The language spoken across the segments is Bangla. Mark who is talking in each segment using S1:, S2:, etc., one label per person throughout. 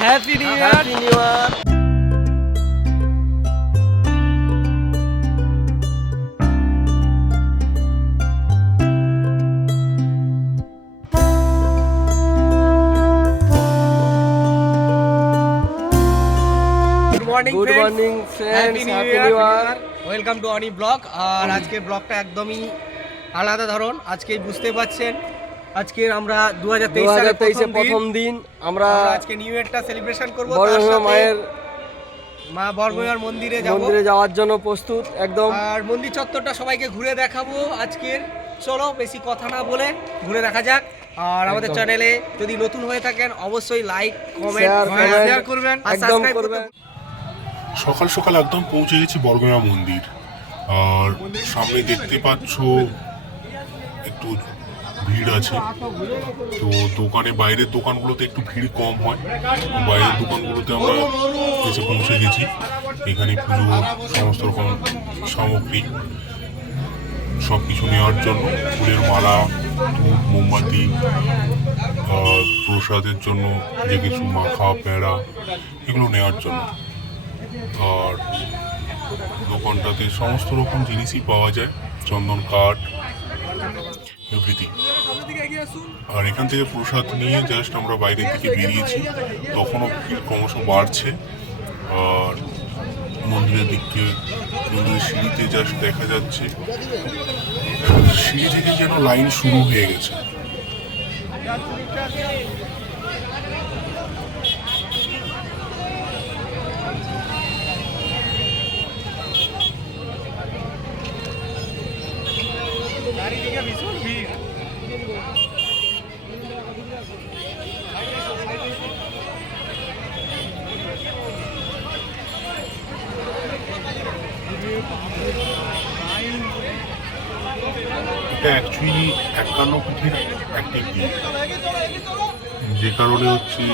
S1: Happy new year
S2: happy new year
S1: good morning
S2: good morning friends
S1: happy new year welcome to Oni blog আর আজকে ব্লগটা একদমই আলাদা ধরন। আজকে বুঝতে পারছেন আজকের আমরা দু হাজার তেইশ
S2: প্রথম দিন আমরা
S1: আজকে নিউ ইয়ারটা সেলিব্রেশন করব
S2: মায়ের
S1: মা বর্ময়ার মন্দিরে যাব।
S2: মন্দিরে যাওয়ার জন্য প্রস্তুত একদম।
S1: আর মন্দির চত্বরটা সবাইকে ঘুরে দেখাবো আজকের। চলো বেশি কথা না বলে ঘুরে দেখা যাক। আর আমাদের চ্যানেলে যদি নতুন হয়ে থাকেন অবশ্যই লাইক কমেন্ট
S2: করবেন।
S1: শেয়ার করবেন আর সাবস্ক্রাইব
S2: করবেন।
S1: করবেন।
S3: সকাল সকাল একদম পৌঁছে গেছি বর্গমা মন্দির। আর সামনে দেখতে পাচ্ছ একটু ভিড় আছে। তো দোকানে, বাইরের দোকানগুলোতে একটু ভিড় কম হয়। বাইরের দোকানগুলোতে আমরা এসে পৌঁছে গেছি। এখানে পুজো, সমস্ত রকম সামগ্রী সব কিছু নেওয়ার জন্য। ফুলের মালা, ধূপ, মোমবাতি প্রসাদের জন্য যে কিছু মাখা প্যাঁড়া এগুলো নেওয়ার জন্য। আর দোকানটাতে সমস্ত রকম জিনিসই পাওয়া যায়। চন্দন কাঠ এভরিথিং আর এখান থেকে প্রসাদ নিয়ে জাস্ট আমরা বাইরের থেকে বেরিয়েছি। তখনও ভিড় ক্রমশ বাড়ছে। আর মন্দিরের দিকে মন্দিরের সিঁড়িতে জাস্ট দেখা যাচ্ছে। সিঁড়ি থেকে যেন লাইন শুরু হয়ে গেছে।
S1: ভিড়।
S3: এটা অ্যাকচুয়ালি একান্ন একটি দিন যে কারণে হচ্ছে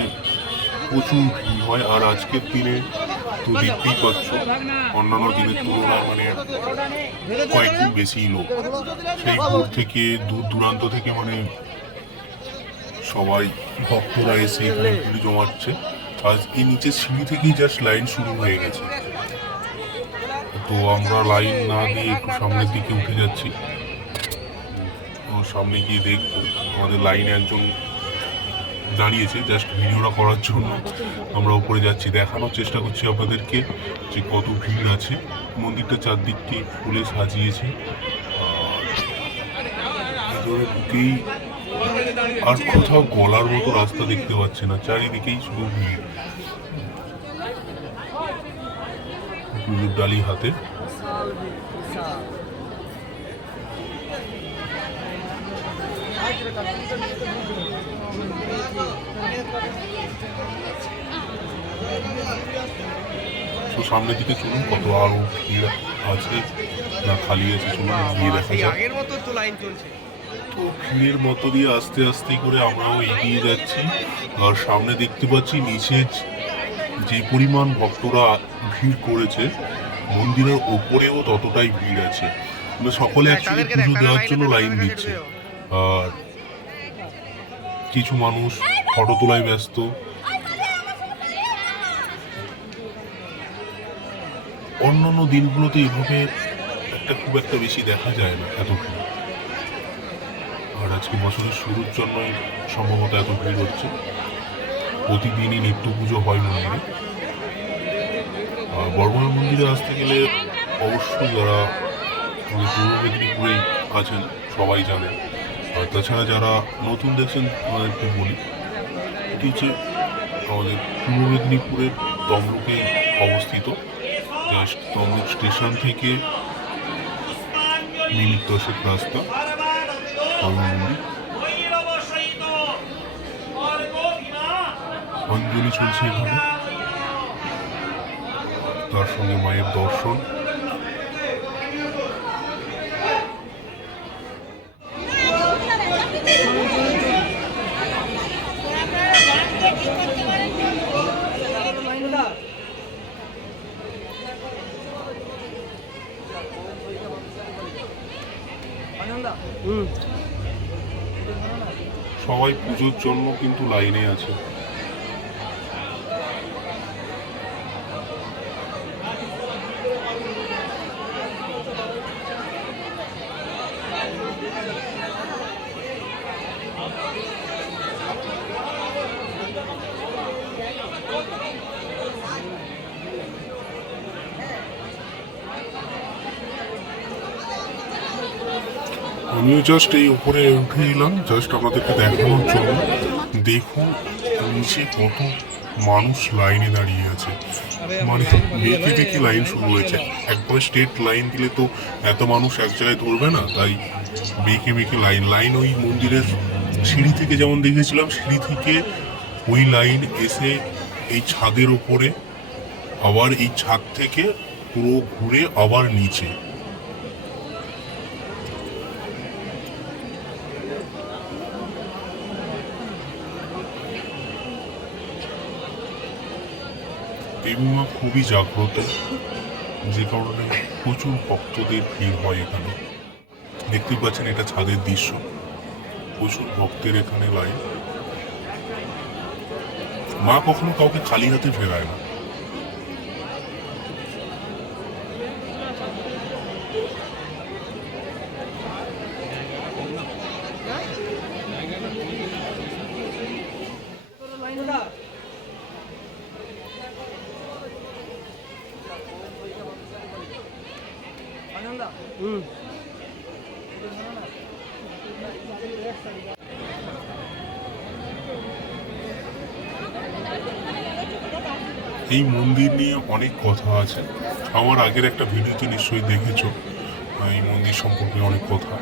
S3: প্রচুর ভিড় হয়। আর আজকের দিনে তো দেখতেই পাচ্ছ, অন্যান্য দিনের তুলনায় মানে কয়েকদিন বেশি লোক। সেই ভোর থেকে, দূর দূরান্ত থেকে মানে সবাই, ভক্তরা এসে এখানে জমাচ্ছে। আজ এই নিচে সিঁড়ি থেকেই জাস্ট লাইন শুরু হয়ে গেছে। তো আমরা লাইন না দিয়ে একটু সামনের দিকে উঠে যাচ্ছি। তো সামনে গিয়ে দেখব, আমাদের লাইনে একজন দাঁড়িয়েছে জাস্ট ভিডিওটা করার জন্য। আমরা উপরে যাচ্ছি, দেখানোর চেষ্টা করছি আপনাদেরকে যে কত ভিড় আছে। মন্দিরটা চারদিকটি ফুলে সাজিয়েছে। ভেতরে আর কোথাও গলার মতো রাস্তা দেখতে পাচ্ছে না, চারিদিকেই শুধু ভিড়। ডালি হাতে। তো সামনের দিকে চলুন কত আরও ভিড় আছে? না খালি আছে চলুন গিয়ে দেখা যাক।
S1: আগের মতো তো লাইন চলছে।
S3: তো ভিড়ের মতো দিয়ে আস্তে আস্তে করে আমরাও এগিয়ে যাচ্ছি। আর সামনে দেখতে পাচ্ছি নিচে যে পরিমাণ ভক্তরা ভিড় করেছে মন্দিরের ওপরেও ততটাই ভিড় আছে। সকলে অ্যাকচুয়ালি
S1: তাদেরকে
S3: পুজো দেওয়ার জন্য লাইন দিচ্ছে। আর কিছু মানুষ ফটো তোলায় ব্যস্ত। অন্যান্য দিনগুলোতে এভাবে একটা খুব একটা বেশি দেখা যায় না এত ভিড় আর আজকে বছরের শুরুর জন্যই সম্ভবত এত ভিড় হচ্ছে। প্রতিদিনই নিত্য পুজো হয় মন্দিরে। আর বর্মা মন্দিরে আসতে গেলে অবশ্যই যারা আমাদের পূর্ব মেদিনীপুরেই আছেন সবাই জানেন। আর তাছাড়া যারা নতুন দেখছেন তাদেরকে বলি, এটি হচ্ছে আমাদের পূর্ব মেদিনীপুরের তমলুকে অবস্থিত। স্টেশন থেকে মিনিট দশেক রাস্তা অঞ্জলি চলছে এখানে। তার সঙ্গে মায়ের দর্শন। সবাই পুজোর জন্য কিন্তু লাইনে আছে। আমিও জাস্ট এই উপরে উঠে এলাম। জাস্ট আপনাদেরকে দেখানোর জন্য। দেখুন, নিচে কত মানুষ লাইনে দাঁড়িয়ে আছে। মানে বেঁকে দেখে লাইন শুরু হয়েছে? একবারে স্টেট লাইন দিলে তো এত মানুষ এক জায়গায় ধরবে না। তাই বেঁকে বেঁকে লাইন লাইন ওই মন্দিরের সিঁড়ি থেকে যেমন দেখেছিলাম, সিঁড়ি থেকে ওই লাইন এসে এই ছাদের ওপরে, আবার এই ছাদ থেকে পুরো ঘুরে আবার নিচে। দেবীমা খুবই জাগ্রত। যে কারণে প্রচুর ভক্তদের ভিড় হয় এখানে। দেখতে পাচ্ছেন এটা ছাদের দৃশ্য। প্রচুর ভক্তের এখানে লাইন। মা কখনো কাউকে খালি হাতে ফেরায় না। এই মন্দির নিয়ে অনেক কথা আছে। আমার আগের একটা ভিডিওতে নিশ্চয়ই দেখেছ এই মন্দির সম্পর্কে অনেক কথা।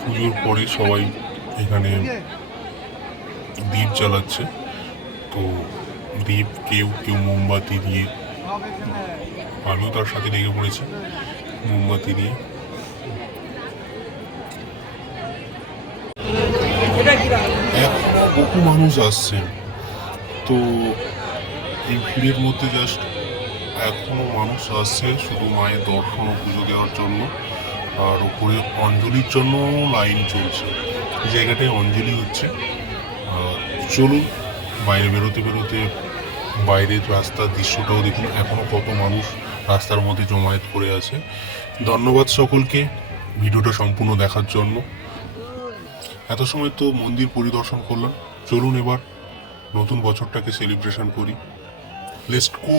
S3: পুজোর পরে সবাই এখানে দ্বীপ জ্বালাচ্ছে। তো দ্বীপ কেউ কেউ মোমবাতি দিয়ে আমিও তার সাথে লেগে পড়েছি, মোমবাতি এখনও বহু মানুষ আসছেন তো এই ভিড়ের মধ্যে জাস্ট এখনও মানুষ আসছে শুধু মায়ের দর্শন ও পুজো দেওয়ার জন্য। আর উপরে অঞ্জলির জন্য লাইন চলছে। জায়গাটায় অঞ্জলি হচ্ছে। চলুন, বাইরে বেরোতে বেরোতে বাইরের রাস্তার দৃশ্যটাও দেখুন এখনও কত মানুষ রাস্তার মধ্যে জমায়েত করে আছে। ধন্যবাদ সকলকে ভিডিওটা সম্পূর্ণ দেখার জন্য। এত সময় তো মন্দির পরিদর্শন করলাম। চলুন এবার নতুন বছরটাকে সেলিব্রেশন করি। লেস্ট গো